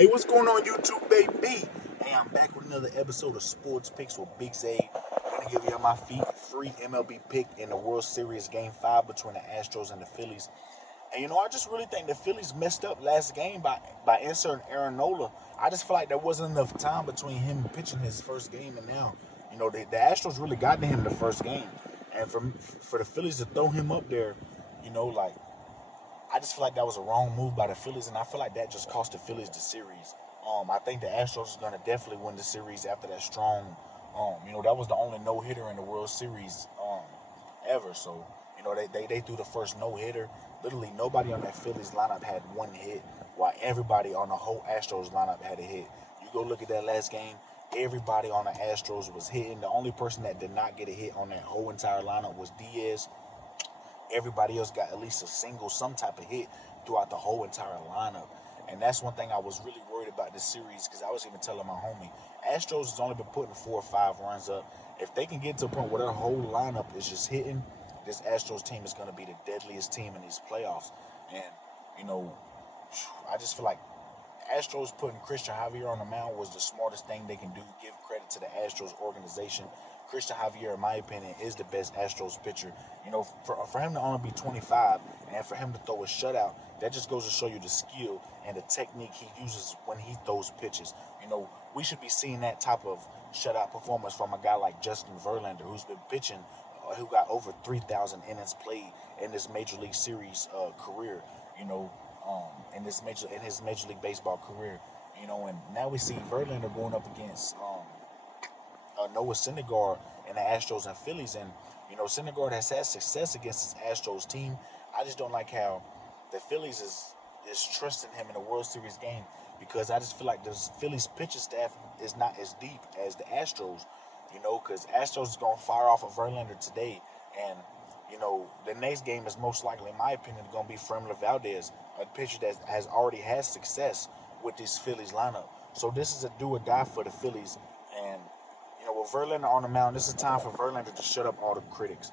Hey, what's going on, YouTube, baby? Hey, I'm back with another episode of Sports Picks with Big Zay. I'm gonna give you my free MLB pick in the World Series Game 5 between the Astros and the Phillies. And I just really think the Phillies messed up last game by inserting Aaron Nola. I just feel like there wasn't enough time between him pitching his first game and now. The Astros really got to him the first game. And for the Phillies to throw him up there, like I just feel like that was a wrong move by the Phillies, and I feel like that just cost the Phillies the series. I think the Astros is going to definitely win the series after that strong. That was the only no hitter in the World Series ever. So, they threw the first no hitter. Literally nobody on that Phillies lineup had one hit, while everybody on the whole Astros lineup had a hit. You go look at that last game. Everybody on the Astros was hitting. The only person that did not get a hit on that whole entire lineup was Diaz. Everybody else got at least a single, some type of hit throughout the whole entire lineup. And that's one thing I was really worried about this series because I was even telling my homie, Astros has only been putting 4 or 5 runs up. If they can get to a point where their whole lineup is just hitting, this Astros team is going to be the deadliest team in these playoffs. And, I just feel like Astros putting Christian Javier on the mound was the smartest thing they can do. Give credit to the Astros organization. Christian Javier, in my opinion, is the best Astros pitcher. For him to only be 25 and for him to throw a shutout, that just goes to show you the skill and the technique he uses when he throws pitches. We should be seeing that type of shutout performance from a guy like Justin Verlander, who's been pitching, who got over 3,000 innings played in this Major League Series career. In his Major League Baseball career. And now we see Verlander going up against Noah Syndergaard and the Astros and Phillies, and Syndergaard has had success against his Astros team. I just don't like how the Phillies is trusting him in a World Series game because I just feel like the Phillies pitching staff is not as deep as the Astros. Because Astros is going to fire off of Verlander today, and the next game is most likely, in my opinion, going to be Fremler Valdez, a pitcher that has already had success with this Phillies lineup. So this is a do or die for the Phillies, and with Verlander on the mound, this is time for Verlander to shut up all the critics.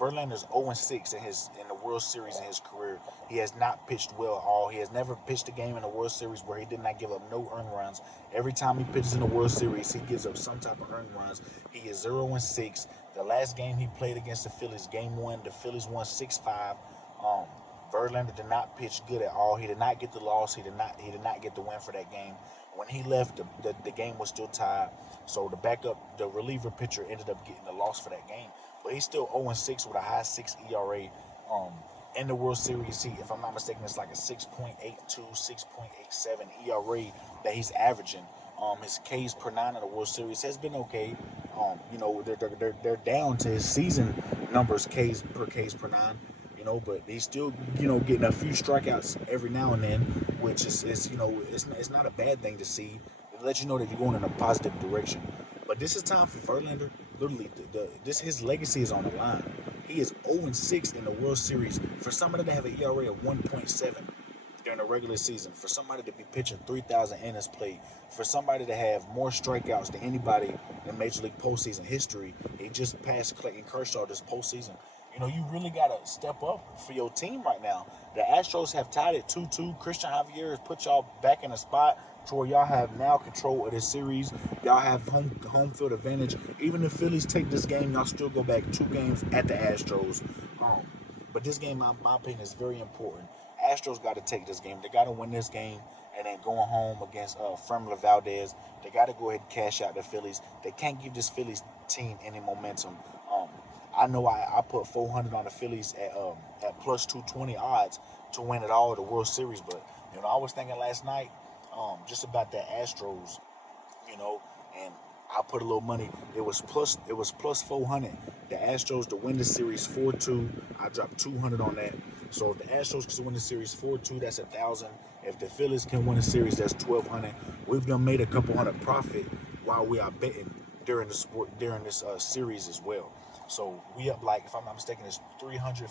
Verlander's 0-6 in the World Series in his career. He has not pitched well at all. He has never pitched a game in the World Series where he did not give up no earned runs. Every time he pitches in the World Series, he gives up some type of earned runs. He is 0-6. The last game he played against the Phillies, Game 1, the Phillies won 6-5. Verlander did not pitch good at all. He did not get the loss. He did not get the win for that game. When he left, the game was still tied. So the reliever pitcher ended up getting the loss for that game. But he's still 0-6 with a high 6 ERA. In the World Series, if I'm not mistaken, it's like a 6.82, 6.87 ERA that he's averaging. His Ks per 9 in the World Series has been okay. They're down to his season numbers, Ks per 9. But he's still, getting a few strikeouts every now and then, which is it's not a bad thing to see. It lets you know that you're going in a positive direction. But this is time for Verlander. Literally, his legacy is on the line. He is 0-6 in the World Series. For somebody to have an ERA of 1.7 during the regular season, for somebody to be pitching 3,000 innings played, for somebody to have more strikeouts than anybody in Major League postseason history, he just passed Clayton Kershaw this postseason. You really got to step up for your team right now. The Astros have tied it 2-2. Christian Javier has put y'all back in a spot to where y'all have now control of this series. Y'all have home field advantage. Even if Phillies take this game, y'all still go back 2 games at the Astros. But this game, in my opinion, is very important. Astros got to take this game. They got to win this game, and then going home against Fremler Valdez, they got to go ahead and cash out the Phillies. They can't give this Phillies team any momentum. I know I put 400 on the Phillies at plus 220 odds to win it all, the World Series. But I was thinking last night just about the Astros, and I put a little money. It was plus 400. The Astros to win the series 4-2. I dropped 200 on that. So if the Astros can win the series 4-2, that's 1,000. If the Phillies can win the series, that's 1,200. We've done made a couple hundred profit while we are betting during this series as well. So we up, like, if I'm not mistaken, it's $315,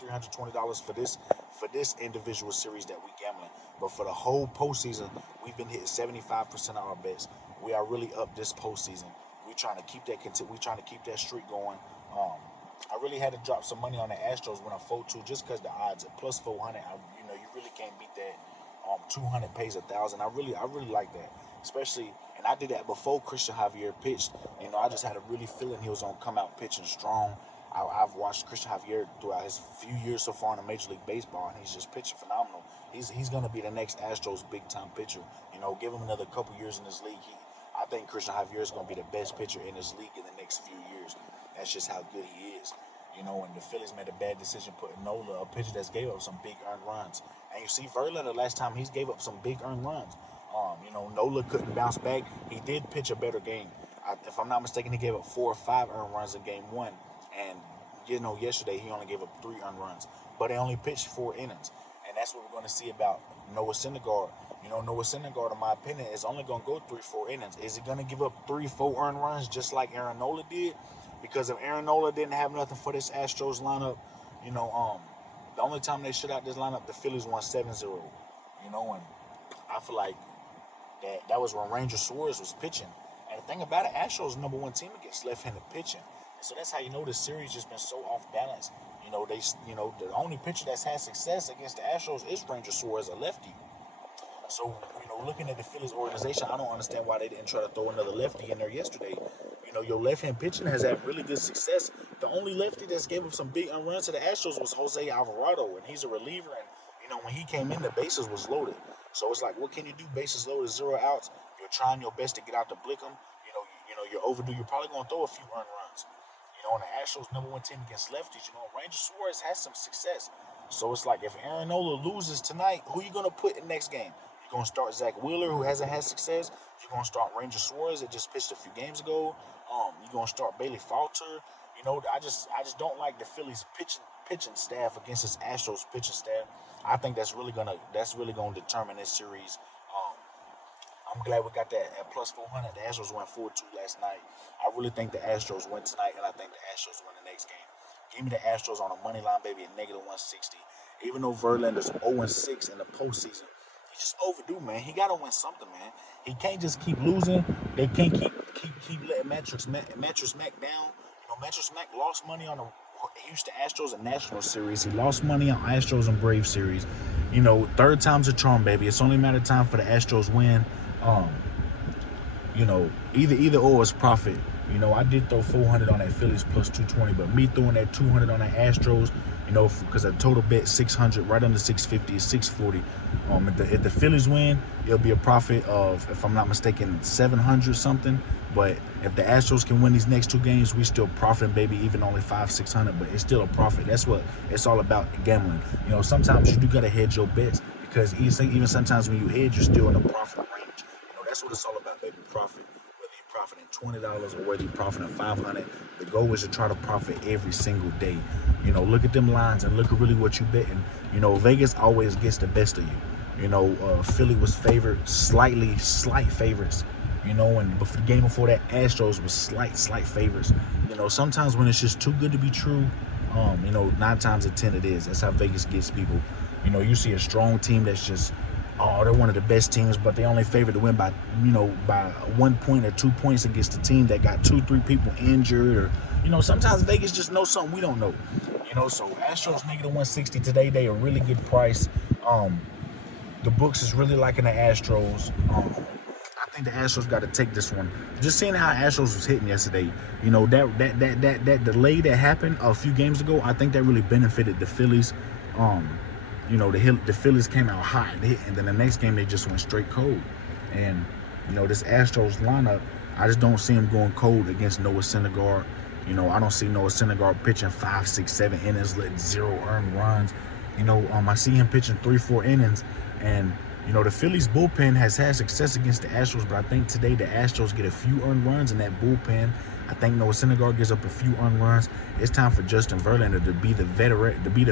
$320 for this individual series that we gambling. But for the whole postseason, we've been hitting 75% of our bets. We are really up this postseason. We trying to keep that streak going. I really had to drop some money on the Astros when I 4-2 just because the odds at plus 400. You really can't beat that. 200 pays 1,000. I really like that, especially. And I did that before Christian Javier pitched. I just had a really feeling he was gonna come out pitching strong. I've watched Christian Javier throughout his few years so far in the Major League Baseball, and he's just pitching phenomenal. He's gonna be the next Astros big time pitcher. Give him another couple years in this league. I think Christian Javier is gonna be the best pitcher in this league in the next few years. That's just how good he is. And the Phillies made a bad decision putting Nola, a pitcher that's gave up some big earned runs. And you see Verlander last time he's gave up some big earned runs. Nola couldn't bounce back. He did pitch a better game. If I'm not mistaken, he gave up 4 or 5 earned runs in game 1. And, yesterday he only gave up 3 earned runs. But he only pitched 4 innings. And that's what we're going to see about Noah Syndergaard. Noah Syndergaard, in my opinion, is only going to go 3-4 innings. Is he going to give up 3-4 earned runs just like Aaron Nola did? Because if Aaron Nola didn't have nothing for this Astros lineup, the only time they shut out this lineup, the Phillies won 7-0. And I feel like that was when Ranger Suarez was pitching. And the thing about it, Astros #1 team against left-handed pitching. And so that's how this series just been so off balance. The only pitcher that's had success against the Astros is Ranger Suarez, a lefty. So, looking at the Phillies organization, I don't understand why they didn't try to throw another lefty in there yesterday. Your left-hand pitching has had really good success. The only lefty that's gave up some big runs to the Astros was Jose Alvarado, and he's a reliever. And, when he came in, the bases was loaded. So it's like, what can you do? Bases loaded, 0 outs. You're trying your best to get out to blick them. You're overdue. You're probably going to throw a few earned runs. On the Astros #1 team against lefties, Ranger Suarez has some success. So it's like, if Aaron Nola loses tonight, who you going to put in the next game? You're going to start Zach Wheeler, who hasn't had success. You're going to start Ranger Suarez, that just pitched a few games ago. You're going to start Bailey Falter. I just don't like the Phillies pitching staff against this Astros pitching staff. I think that's really gonna determine this series. I'm glad we got that at plus 400. The Astros won 4-2 last night. I really think the Astros win tonight, and I think the Astros win the next game. Give me the Astros on a money line, baby, at -160. Even though Verlander's 0-6 in the postseason, he just overdue, man. He gotta win something, man. He can't just keep losing. They can't keep letting Mattress Mac down. Mattress Mac lost money on the Houston Astros and National Series. He lost money on Astros and Braves Series. Third time's a charm, baby. It's only a matter of time for the Astros win. Either or is profit. I did throw 400 on that Phillies plus 220, but me throwing that 200 on that Astros, because a total bet 600, right under 650 is 640. If the Phillies win, it'll be a profit of, if I'm not mistaken, 700 something. But if the Astros can win these next 2 games, we still profiting, baby, even only 500-600. But it's still a profit. That's what it's all about, gambling. Sometimes you do gotta hedge your bets, because even sometimes when you hedge, you're still in the profit range. That's what it's all about, baby. Profit. Whether you're profiting $20 or whether you're profiting $500, the goal is to try to profit every single day. Look at them lines and look at really what you betting. Vegas always gets the best of you. Philly was favored, slight favorites. And the game before that, Astros was slight favorites. Sometimes when it's just too good to be true, 9 times out of 10 it is. That's how Vegas gets people. You see a strong team that's just, they're one of the best teams, but they only favored to win by 1 point or 2 points against a team that got 2-3 people injured, or sometimes Vegas just knows something we don't know. So Astros -160 today. They a really good price. The books is really liking the Astros. I think the Astros got to take this one. Just seeing how Astros was hitting yesterday, that delay that happened a few games ago, I think that really benefited the Phillies. The Phillies came out hot, and then the next game they just went straight cold. And this Astros lineup, I just don't see him going cold against Noah Syndergaard. I don't see Noah Syndergaard pitching 5, 6, 7 innings, letting 0 earned runs. I see him pitching 3, 4 innings, and the Phillies bullpen has had success against the Astros, but I think today the Astros get a few earned runs in that bullpen. I think Noah Syndergaard gives up a few earned runs. It's time for Justin Verlander to be the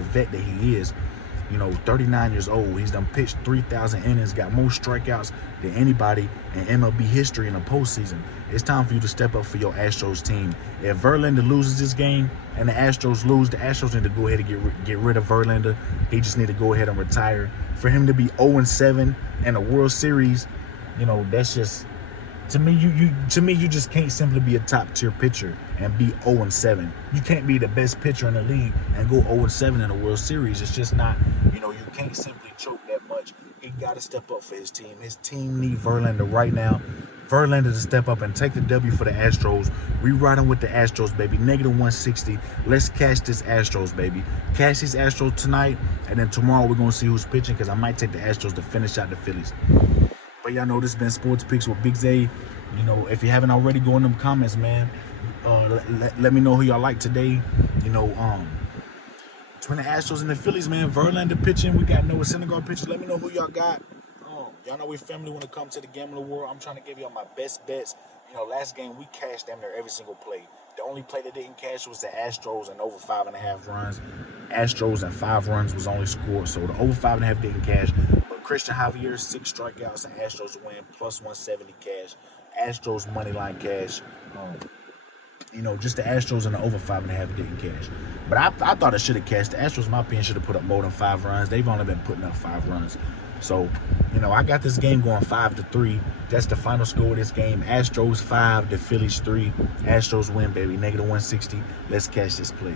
vet that he is. 39 years old. He's done pitched 3,000 innings, got more strikeouts than anybody in MLB history in the postseason. It's time for you to step up for your Astros team. If Verlander loses this game and the Astros lose, the Astros need to go ahead and get rid of Verlander. He just need to go ahead and retire. For him to be 0-7 in a World Series, that's just, to me, you just can't simply be a top tier pitcher and be 0-7. You can't be the best pitcher in the league and go 0-7 in a World Series. It's just not, you can't simply choke that much. He got to step up for his team. His team need Verlander right now. Verlander to step up and take the W for the Astros. We riding with the Astros, baby. -160. Let's cash this Astros, baby. Cash these Astros tonight, and then tomorrow we're going to see who's pitching, because I might take the Astros to finish out the Phillies. But y'all know this has been Sports Picks with Big Zay. You know, if you haven't already, go in them comments, man. Let me know who y'all like today. You know, between the Astros and the Phillies, man. Verlander pitching. We got Noah Syndergaard pitching. Let me know who y'all got. Y'all know we family when it comes to the gambling world. I'm trying to give y'all my best bets. You know, last game we cashed damn near every single play. The only play that didn't cash was the Astros and over 5.5 runs. Astros and 5 runs was only scored, so the over 5.5 didn't cash. But Christian Javier, 6 strikeouts, and Astros win +170 cash. Astros money line cash. You know, just the Astros and the over 5.5 didn't cash. But I thought it should have cashed. The Astros, in my opinion, should have put up more than 5 runs. They've only been putting up 5 runs. So, you know, I got this game going 5-3. That's the final score of this game. Astros 5, the Phillies 3. Astros win, baby. -160. Let's cash this play.